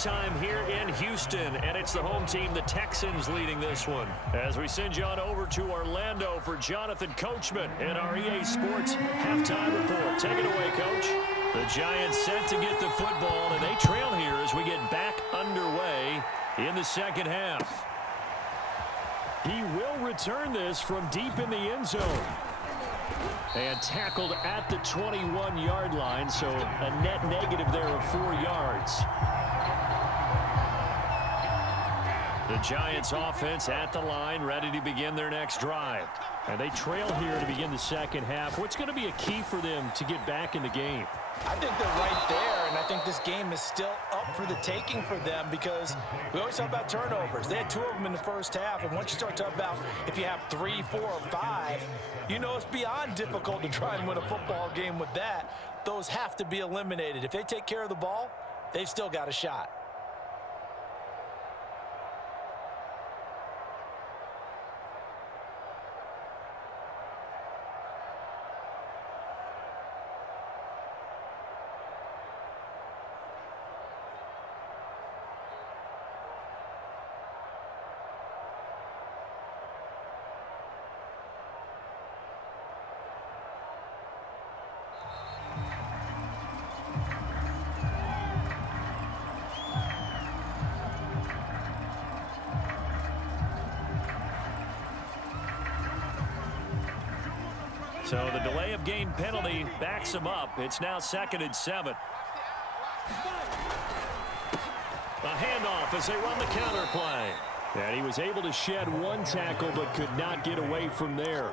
halftime here in Houston, and it's the home team, the Texans, leading this one. As we send you on over to Orlando for Jonathan Coachman in our EA Sports halftime report. Take it away, Coach. The Giants set to get the football, and they trail here as we get back underway in the second half. He will return this from deep in the end zone. And tackled at the 21-yard line, so a net negative there of 4 yards. The Giants offense at the line, ready to begin their next drive. And they trail here to begin the second half. What's going to be a key for them to get back in the game? I think they're right there, and I think this game is still up for the taking for them because we always talk about turnovers. They had 2 of them in the first half, and once you start talking about if you have 3, 4, or 5, you know it's beyond difficult to try and win a football game with that. Those have to be eliminated. If they take care of the ball, they've still got a shot. So the delay of game penalty backs him up. It's now 2nd and 7. A handoff as they run the counter play. And he was able to shed 1 tackle but could not get away from there.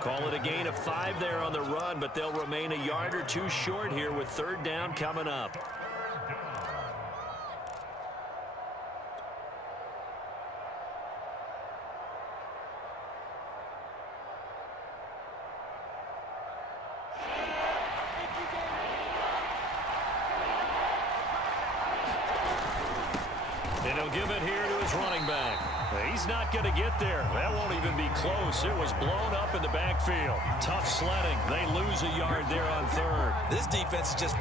Call it a gain of 5 there on the run, but they'll remain a yard or 2 short here with 3rd down coming up. And he'll give it here to his running back. He's not going to get there. That won't even be close. It was blown up in the backfield. Tough sledding. They lose a yard there on 3rd. This defense is just...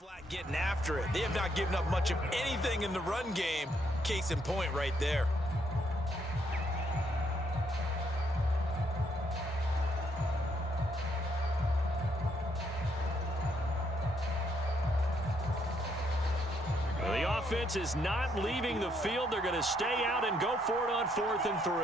flat getting after it. They have not given up much of anything in the run game. Case in point right there. Well, the offense is not leaving the field. They're going to stay out and go for it on 4th and 3.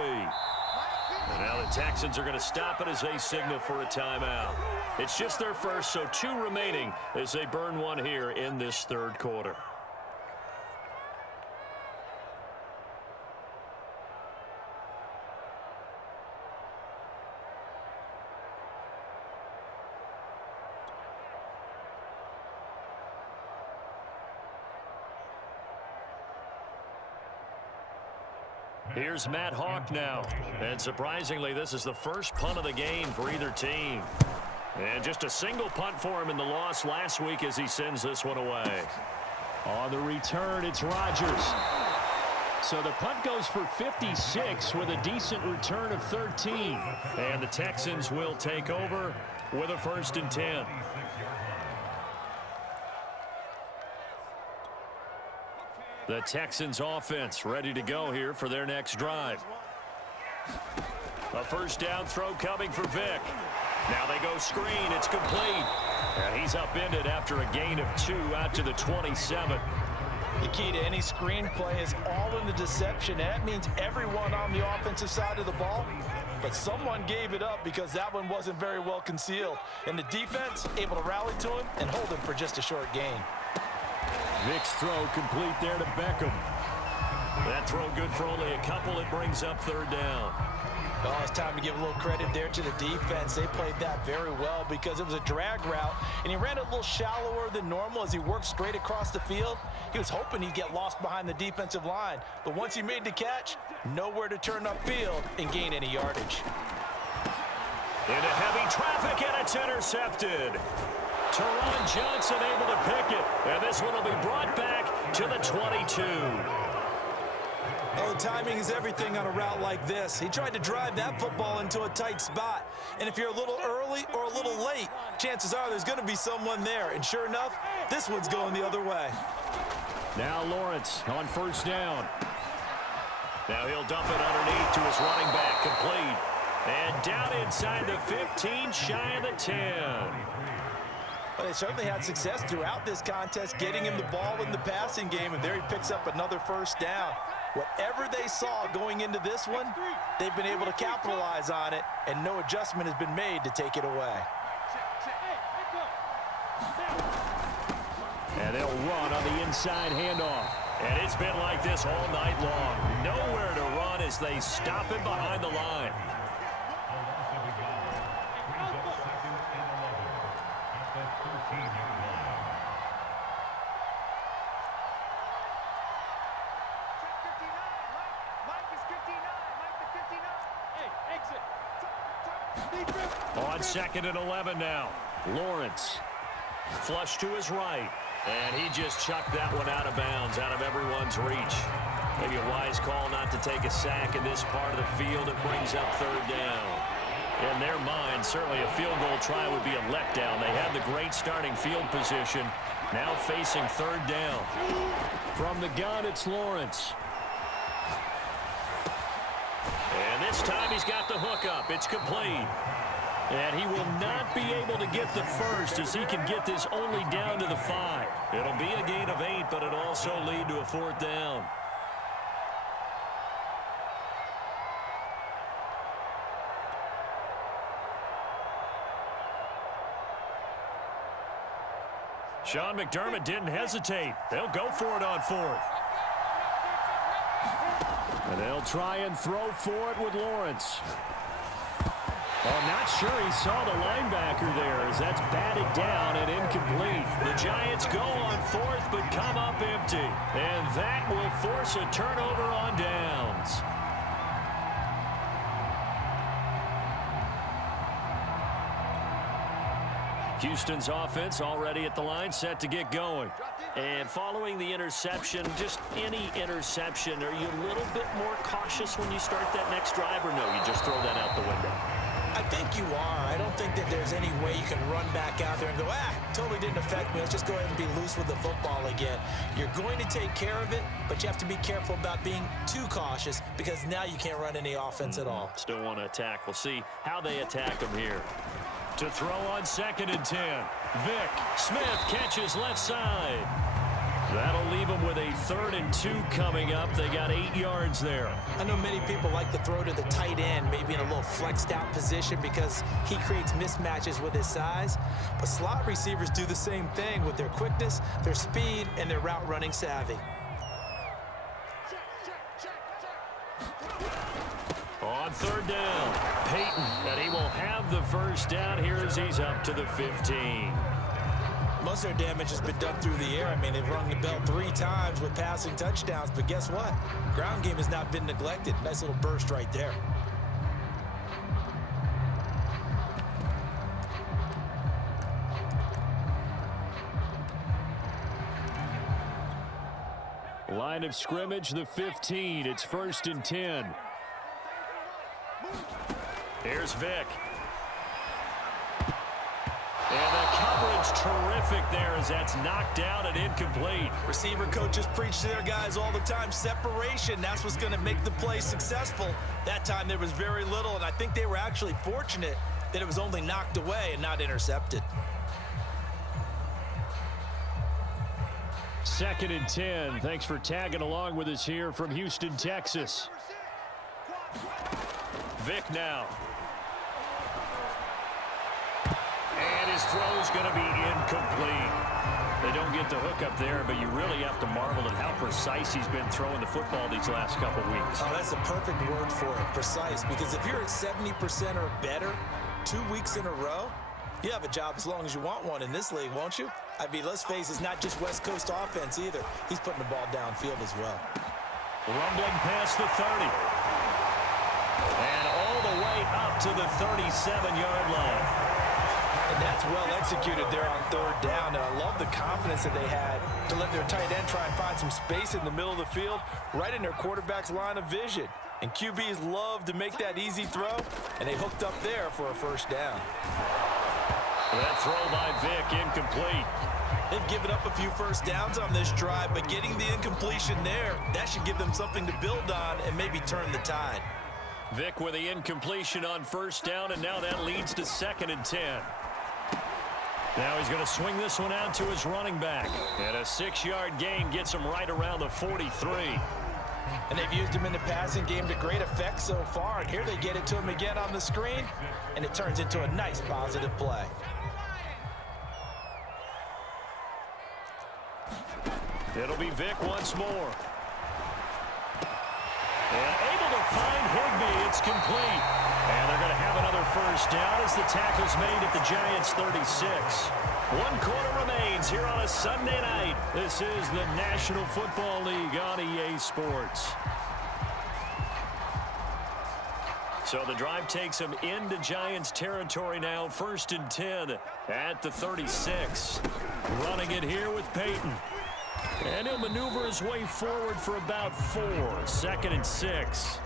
And now the Texans are going to stop it as they signal for a timeout. It's just their first, so 2 remaining as they burn 1 here in this 3rd quarter. Here's Matt Hawk now. And surprisingly, this is the first punt of the game for either team. And just a single punt for him in the loss last week as he sends this one away. On the return, it's Rodgers. So the punt goes for 56 with a decent return of 13. And the Texans will take over with a 1st and 10. The Texans offense ready to go here for their next drive. A first down throw coming for Vick. Now they go screen. It's complete. And he's upended after a gain of 2 out to the 27. The key to any screen play is all in the deception. And that means everyone on the offensive side of the ball. But someone gave it up because that one wasn't very well concealed. And the defense able to rally to him and hold him for just a short gain. Vick's throw complete there to Beckham. That throw good for only a couple. It brings up third down. Oh, it's time to give a little credit there to the defense. They played that very well because it was a drag route, and he ran a little shallower than normal as he worked straight across the field. He was hoping he'd get lost behind the defensive line, but once he made the catch, nowhere to turn upfield and gain any yardage. Into heavy traffic, and it's intercepted. Teron Johnson able to pick it, and this one will be brought back to the 22. Oh, timing is everything on a route like this. He tried to drive that football into a tight spot. And if you're a little early or a little late, chances are there's going to be someone there. And sure enough, this one's going the other way. Now Lawrence on first down. Now he'll dump it underneath to his running back, complete. And down inside the 15, shy of the 10. Well, they certainly had success throughout this contest, getting him the ball in the passing game. And there he picks up another first down. Whatever they saw going into this one, they've been able to capitalize on it, and no adjustment has been made to take it away. And they'll run on the inside handoff. And it's been like this all night long. Nowhere to run as they stop him behind the line. On 2nd and 11 now. Lawrence. Flush to his right. And he just chucked that one out of bounds, out of everyone's reach. Maybe a wise call not to take a sack in this part of the field. It brings up third down. In their mind, certainly a field goal try would be a letdown. They had the great starting field position. Now facing third down. From the gun, it's Lawrence. And this time he's got the hook up. It's complete. And he will not be able to get the first as he can get this only down to the 5. It'll be a gain of 8, but it'll also lead to a fourth down. Sean McDermott didn't hesitate. They'll go for it on 4th. And they'll try and throw for it with Lawrence. Oh, not sure he saw the linebacker there as that's batted down and incomplete. The Giants go on 4th but come up empty. And that will force a turnover on downs. Houston's offense already at the line, set to get going. And following the interception, just any interception, are you a little bit more cautious when you start that next drive, or no, you just throw that out the window? I think you are. I don't think that there's any way you can run back out there and go, totally didn't affect me. Let's just go ahead and be loose with the football again. You're going to take care of it, but you have to be careful about being too cautious because now you can't run any offense at all. Still want to attack. We'll see how they attack them here. To throw on 2nd and 10. Vick. Smith catches left side. That'll leave them with a 3rd and 2 coming up. They got 8 yards there. I know many people like to throw to the tight end, maybe in a little flexed out position because he creates mismatches with his size. But slot receivers do the same thing with their quickness, their speed, and their route running savvy. On 3rd down, Peyton, and he will have the first down here as he's up to the 15. Most of their damage has been done through the air. I mean, they've rung the bell 3 times with passing touchdowns, but guess what? Ground game has not been neglected. Nice little burst right there. Line of scrimmage, the 15. It's 1st and 10. Here's Vick. And the coverage looks terrific there as that's knocked down and incomplete. Receiver coaches preach to their guys all the time. Separation, that's what's going to make the play successful. That time there was very little, and I think they were actually fortunate that it was only knocked away and not intercepted. 2nd and 10. Thanks for tagging along with us here from Houston, Texas. Vic now. And his throw's going to be incomplete. They don't get the hook up there, but you really have to marvel at how precise he's been throwing the football these last couple weeks. Oh, that's a perfect word for it, precise, because if you're at 70% or better 2 weeks in a row, you have a job as long as you want one in this league, won't you? I mean, let's face it, it's not just West Coast offense either. He's putting the ball downfield as well. Rumbling past the 30. And all the way up to the 37-yard line. And that's well executed there on 3rd down. And I love the confidence that they had to let their tight end try and find some space in the middle of the field, right in their quarterback's line of vision. And QBs love to make that easy throw, and they hooked up there for a 1st down. That throw by Vic incomplete. They've given up a few 1st downs on this drive, but getting the incompletion there, that should give them something to build on and maybe turn the tide. Vic with the incompletion on 1st down, and now that leads to 2nd and 10. Now he's going to swing this one out to his running back. And a 6-yard gain gets him right around the 43. And they've used him in the passing game to great effect so far. And here they get it to him again on the screen, and it turns into a nice positive play. It'll be Vic once more. And able to find Higbee. It's complete. And they're going to have another 1st down as the tackle's made at the Giants' 36. 1 quarter remains here on a Sunday night. This is the National Football League on EA Sports. So the drive takes them into Giants territory now. 1st and 10 at the 36. Running it here with Peyton. And he'll maneuver his way forward for about 4. 2nd and 6.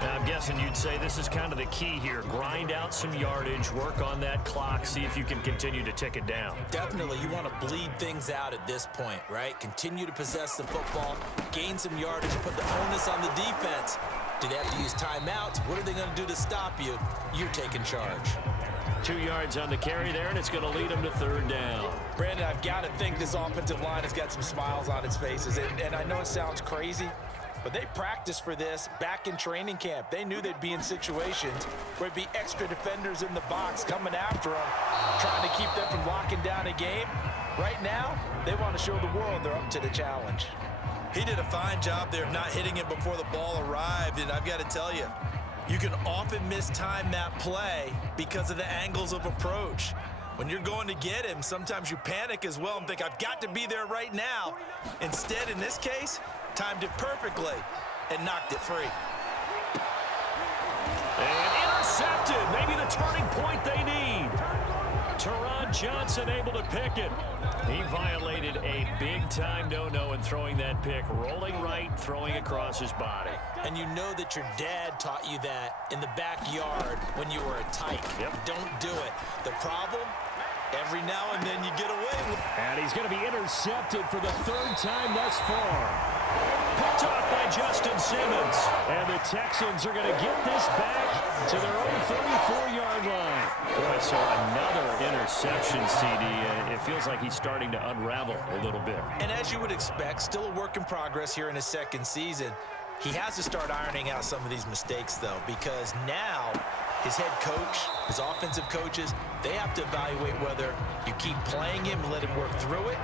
Now, I'm guessing you'd say this is kind of the key here. Grind out some yardage, work on that clock, see if you can continue to tick it down. Definitely, you want to bleed things out at this point, right? Continue to possess the football, gain some yardage, put the onus on the defense. Do they have to use timeouts? What are they going to do to stop you? You're taking charge. 2 yards on the carry there, and it's going to lead them to 3rd down. Brandon, I've got to think this offensive line has got some smiles on its faces. And I know it sounds crazy, but they practiced for this back in training camp. They knew they'd be in situations where there'd be extra defenders in the box coming after them, trying to keep them from locking down a game. Right now, they want to show the world they're up to the challenge. He did a fine job there of not hitting it before the ball arrived, and I've got to tell you, you can often mistime that play because of the angles of approach. When you're going to get him, sometimes you panic as well and think, I've got to be there right now. Instead, in this case, timed it perfectly and knocked it free. And intercepted. Maybe the turning point they need. Teron Johnson able to pick it. He violated a big-time no-no in throwing that pick. Rolling right, throwing across his body. And you know that your dad taught you that in the backyard when you were a tyke. Yep. Don't do it. The problem, every now and then you get away with it. And he's going to be intercepted for the 3rd time thus far. Picked off by Justin Simmons. And the Texans are going to get this back to their own 34-yard line. Boy, so another interception, CD. It feels like he's starting to unravel a little bit. And as you would expect, still a work in progress here in his 2nd season. He has to start ironing out some of these mistakes, though, because now his head coach, his offensive coaches, they have to evaluate whether you keep playing him and let him work through it,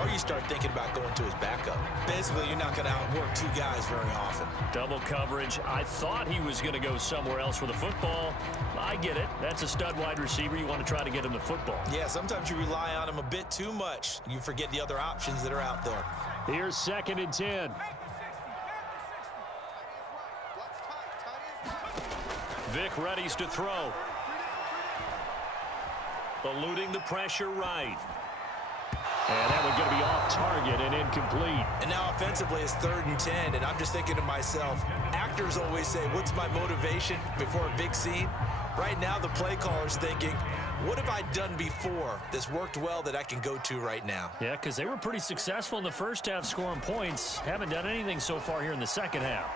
or you start thinking about going to his backup. Basically, you're not going to outwork 2 guys very often. Double coverage. I thought he was going to go somewhere else with the football. I get it. That's a stud wide receiver. You want to try to get him the football. Yeah, sometimes you rely on him a bit too much. You forget the other options that are out there. Here's 2nd and 10. Vic readies to throw. Eluding the pressure right. And that one going to be off target and incomplete. And now offensively it's 3rd and 10, and I'm just thinking to myself, actors always say, what's my motivation before a big scene? Right now the play caller's thinking, What have I done before that's worked well that I can go to right now? Yeah, because they were pretty successful in the first half scoring points. Haven't done anything so far here in the second half.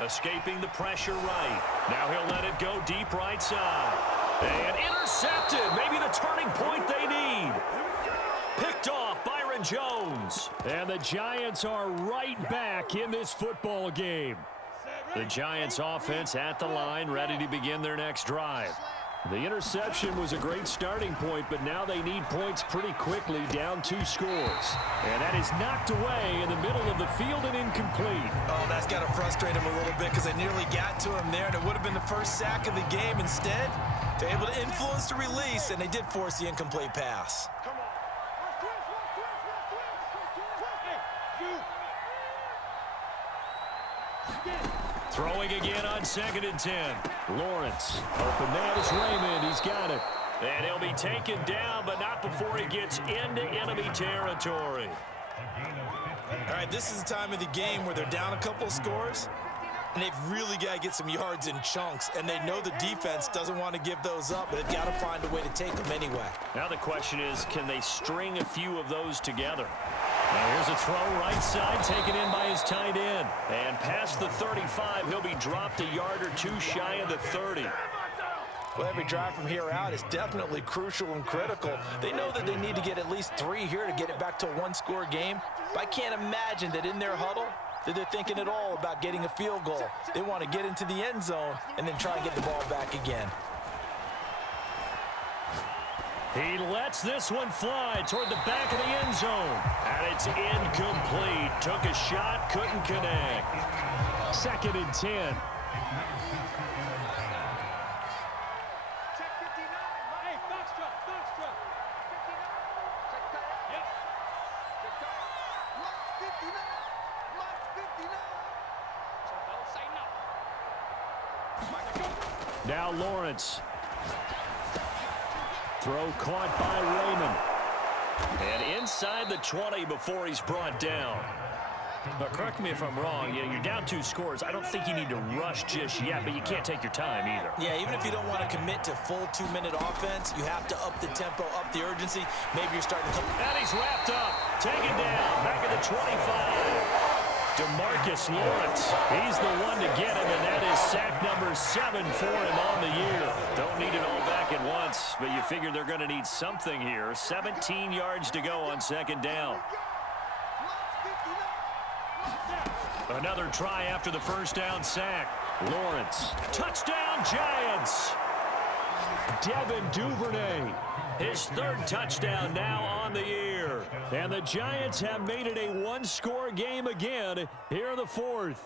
Escaping the pressure right. Now he'll let it go deep right side. And intercepted. Maybe the turning point they need. Picked off Byron Jones. And the Giants are right back in this football game. The Giants offense at the line, ready to begin their next drive. The interception was a great starting point, but now they need points pretty quickly, down 2 scores. And that is knocked away in the middle of the field and incomplete. Oh, that's got to frustrate him a little bit because they nearly got to him there, and it would have been the first sack of the game. Instead, they're able to influence the release, and they did force the incomplete pass. Throwing again on 2nd and 10. Lawrence. Open man is Raymond. He's got it. And he'll be taken down, but not before he gets into enemy territory. All right, this is the time of the game where they're down a couple of scores, and they've really got to get some yards in chunks, and they know the defense doesn't want to give those up, but they've got to find a way to take them anyway. Now the question is, can they string a few of those together? Now here's a throw right side, taken in by his tight end. And past the 35, he'll be dropped a yard or 2 shy of the 30. Well, every drive from here out is definitely crucial and critical. They know that they need to get at least 3 here to get it back to a 1-score game. But I can't imagine that in their huddle that they're thinking at all about getting a field goal. They want to get into the end zone and then try and get the ball back again. He lets this one fly toward the back of the end zone. And it's incomplete. Took a shot, couldn't connect. 2nd and 10. Now Lawrence. Throw caught by Raymond. And inside the 20 before he's brought down. But correct me if I'm wrong, you're down 2 scores. I don't think you need to rush just yet, but you can't take your time either. Yeah, even if you don't want to commit to full 2-minute offense, you have to up the tempo, up the urgency. Maybe you're starting to... And he's wrapped up. Taken down. Back at the 25. DeMarcus Lawrence. He's the one to get him, and that is sack number 7 for him on the year. Don't need it all back at once, but you figure they're going to need something here. 17 yards to go on 2nd down. Another try after the first down sack. Lawrence. Touchdown, Giants. Devin Duvernay. His 3rd touchdown now on the year. And the Giants have made it a 1-score game again here in the 4th.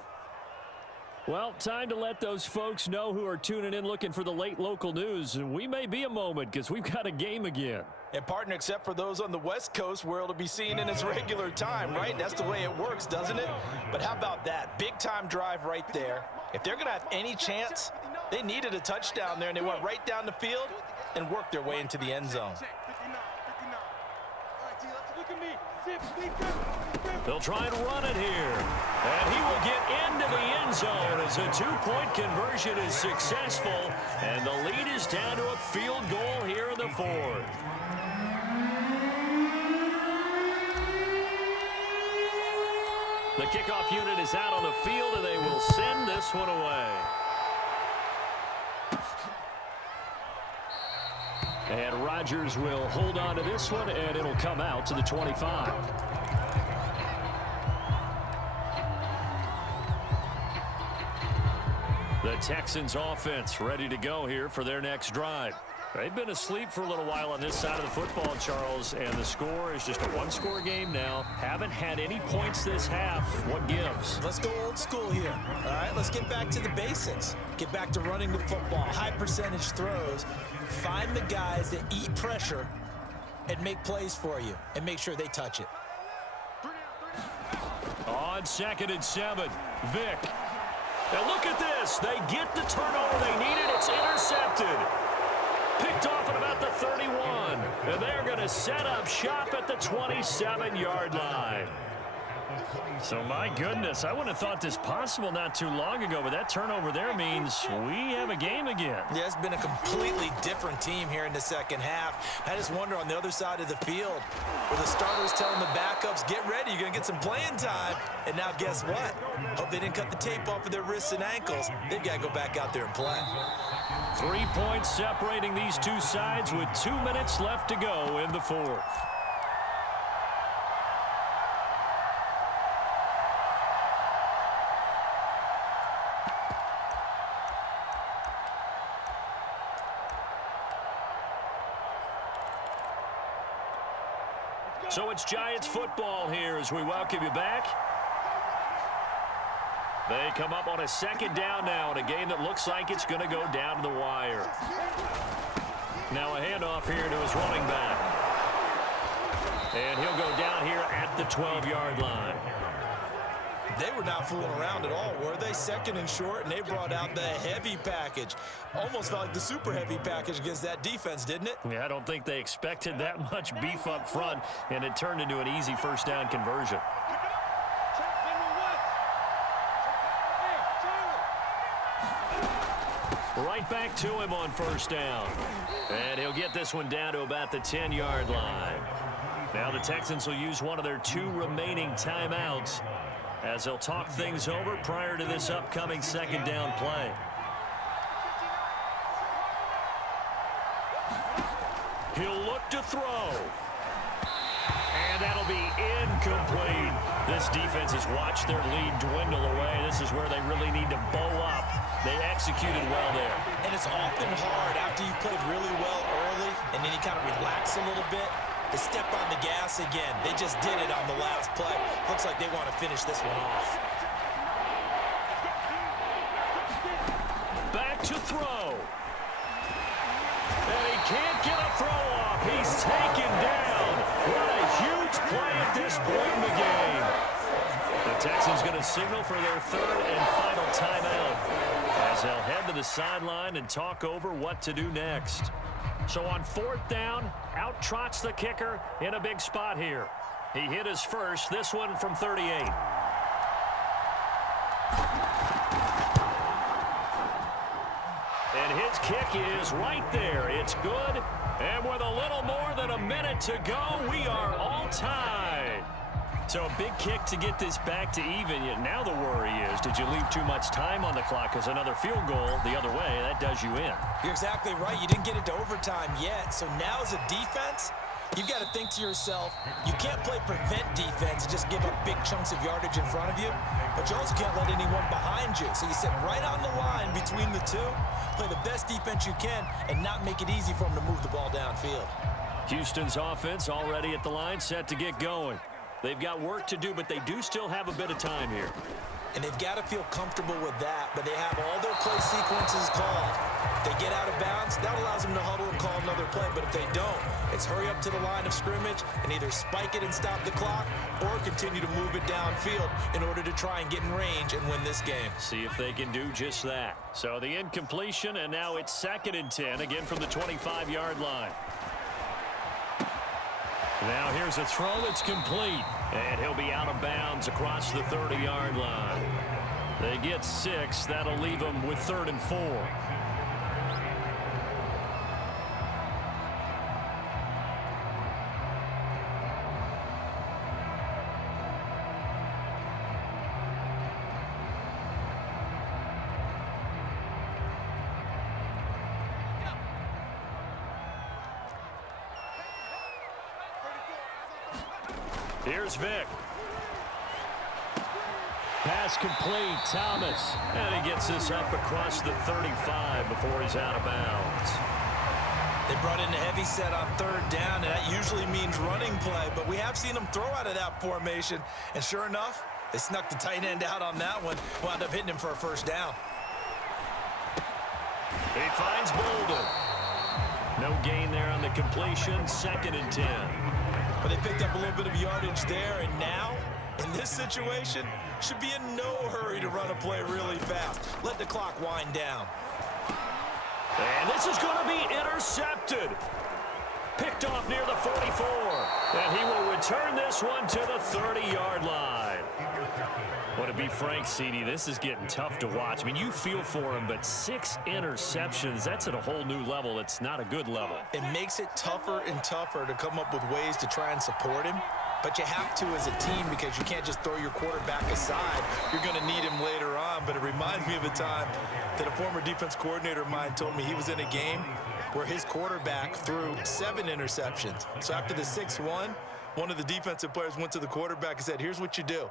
Well, time to let those folks know who are tuning in looking for the late local news. We may be a moment because we've got a game again. And partner, except for those on the West Coast where it'll be seen in its regular time, right? That's the way it works, doesn't it? But how about that? Big time drive right there. If they're going to have any chance, they needed a touchdown there, and they went right down the field and worked their way into the end zone. They'll try and run it here. And he will get into the end zone as a 2-point conversion is successful. And the lead is down to a field goal here in the 4th. The kickoff unit is out on the field, and they will send this one away. And Rodgers will hold on to this one, and it'll come out to the 25. The Texans offense ready to go here for their next drive. They've been asleep for a little while on this side of the football, Charles, and the score is just a 1-score game now. Haven't had any points this half. What gives? Let's go old school here. All right, let's get back to the basics. Get back to running the football, high percentage throws. Find the guys that eat pressure and make plays for you and make sure they touch it. On 2nd and 7, Vic. Now look at this. They get the turnover they needed. It's intercepted. Picked off at about the 31. And they're going to set up shop at the 27-yard line. So, my goodness, I wouldn't have thought this possible not too long ago, but that turnover there means we have a game again. Yeah, it's been a completely different team here in the second half. I just wonder on the other side of the field, where the starters telling the backups, get ready, you're going to get some playing time. And now guess what? Hope they didn't cut the tape off of their wrists and ankles. They've got to go back out there and play. 3 points separating these two sides with 2 minutes left to go in the fourth. So it's Giants football here as we welcome you back. They come up on a second down now in a game that looks like it's going to go down to the wire. Now a handoff here to his running back. And he'll go down here at the 12-yard line. They were not fooling around at all, were they? Second and short, and they brought out the heavy package. Almost felt like the super heavy package against that defense, didn't it? Yeah, I don't think they expected that much beef up front, and it turned into an easy first down conversion. Right back to him on first down. And he'll get this one down to about the 10-yard line. Now the Texans will use one of their 2 remaining timeouts as they'll talk things over prior to this upcoming second down play. He'll look to throw. And that'll be incomplete. This defense has watched their lead dwindle away. This is where they really need to bow up. They executed well there. And it's often hard after you've played really well early and then you kind of relax a little bit to step on the gas again. They just did it on the last play. Looks like they want to finish this one off. Back to throw. And he can't get a throw off. He's taken down. What a huge play at this point in the game. The Texans going to signal for their 3rd and final timeout as they'll head to the sideline and talk over what to do next. So on 4th down, out trots the kicker in a big spot here. He hit his first, this one from 38. And his kick is right there. It's good. And with a little more than a minute to go, we are all tied. So a big kick to get this back to even. Yet now the worry is, did you leave too much time on the clock? Because another field goal the other way, that does you in. You're exactly right. You didn't get it to overtime yet. So now as a defense, you've got to think to yourself, you can't play prevent defense and just give up big chunks of yardage in front of you. But you also can't let anyone behind you. So you sit right on the line between the two, play the best defense you can, and not make it easy for them to move the ball downfield. Houston's offense already at the line, set to get going. They've got work to do, but they do still have a bit of time here. And they've got to feel comfortable with that, but they have all their play sequences called. If they get out of bounds, that allows them to huddle and call another play. But if they don't, it's hurry up to the line of scrimmage and either spike it and stop the clock or continue to move it downfield in order to try and get in range and win this game. See if they can do just that. So the incompletion, and now it's 2nd and 10, again from the 25-yard line. Now here's a throw that's complete, and he'll be out of bounds across the 30-yard line. They get 6. That'll leave them with 3rd and 4. Here's Vic. Pass complete, Thomas. And he gets this up across the 35 before he's out of bounds. They brought in a heavy set on 3rd down, and that usually means running play. But we have seen them throw out of that formation. And sure enough, they snuck the tight end out on that one. Wound up hitting him for a 1st down. He finds Bolden. No gain there on the completion. 2nd and 10. But they picked up a little bit of yardage there, and now, in this situation, should be in no hurry to run a play really fast. Let the clock wind down. And this is going to be intercepted. Picked off near the 44. And he will return this one to the 30-yard line. Well, to be frank, CD, this is getting tough to watch. I mean, you feel for him, but 6 interceptions, that's at a whole new level. It's not a good level. It makes it tougher and tougher to come up with ways to try and support him. But you have to as a team because you can't just throw your quarterback aside. You're going to need him later on. But it reminds me of a time that a former defense coordinator of mine told me he was in a game where his quarterback threw 7 interceptions. So after the 6-1, one of the defensive players went to the quarterback and said, here's what you do.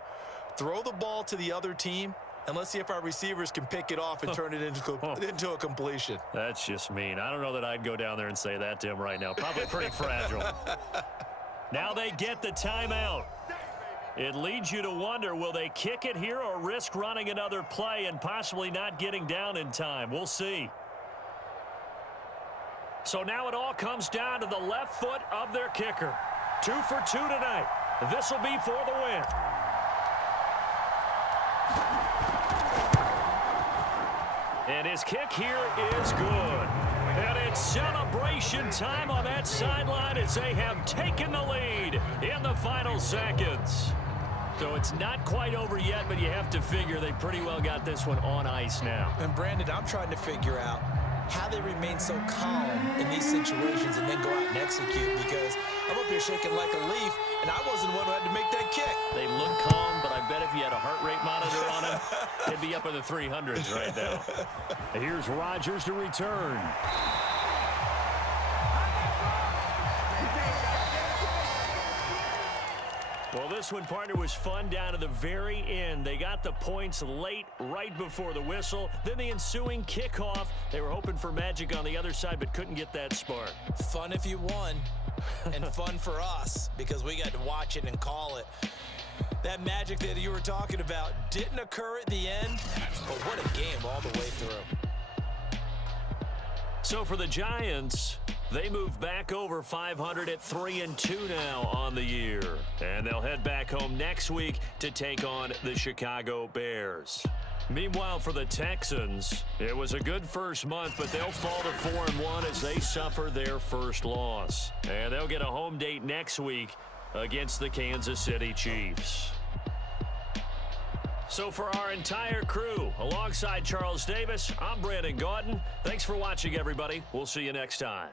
Throw the ball to the other team, and let's see if our receivers can pick it off and turn it into a completion. That's just mean. I don't know that I'd go down there and say that to him right now. Probably pretty fragile. Now they get the timeout. It leads you to wonder, will they kick it here or risk running another play and possibly not getting down in time? We'll see. So now it all comes down to the left foot of their kicker. 2 for 2 tonight. This will be for the win. And his kick here is good. And it's celebration time on that sideline as they have taken the lead in the final seconds. So it's not quite over yet, but you have to figure they pretty well got this one on ice now. And Brandon, I'm trying to figure out how they remain so calm in these situations and then go out and execute, because I'm up here shaking like a leaf, and I wasn't the one who had to make that kick. They look calm, but I bet if you had a heart rate monitor on him, they'd be up in the 300s right now. Here's Rodgers to return. Well, this one, partner, was fun down to the very end. They got the points late, right before the whistle. Then the ensuing kickoff. They were hoping for magic on the other side, but couldn't get that spark. Fun if you won, and fun for us, because we got to watch it and call it. That magic that you were talking about didn't occur at the end, but what a game all the way through. So for the Giants, they move back over 500 at 3-2 now on the year. And they'll head back home next week to take on the Chicago Bears. Meanwhile, for the Texans, it was a good first month, but they'll fall to 4-1 as they suffer their first loss. And they'll get a home date next week against the Kansas City Chiefs. So for our entire crew, alongside Charles Davis, I'm Brandon Gaudin. Thanks for watching, everybody. We'll see you next time.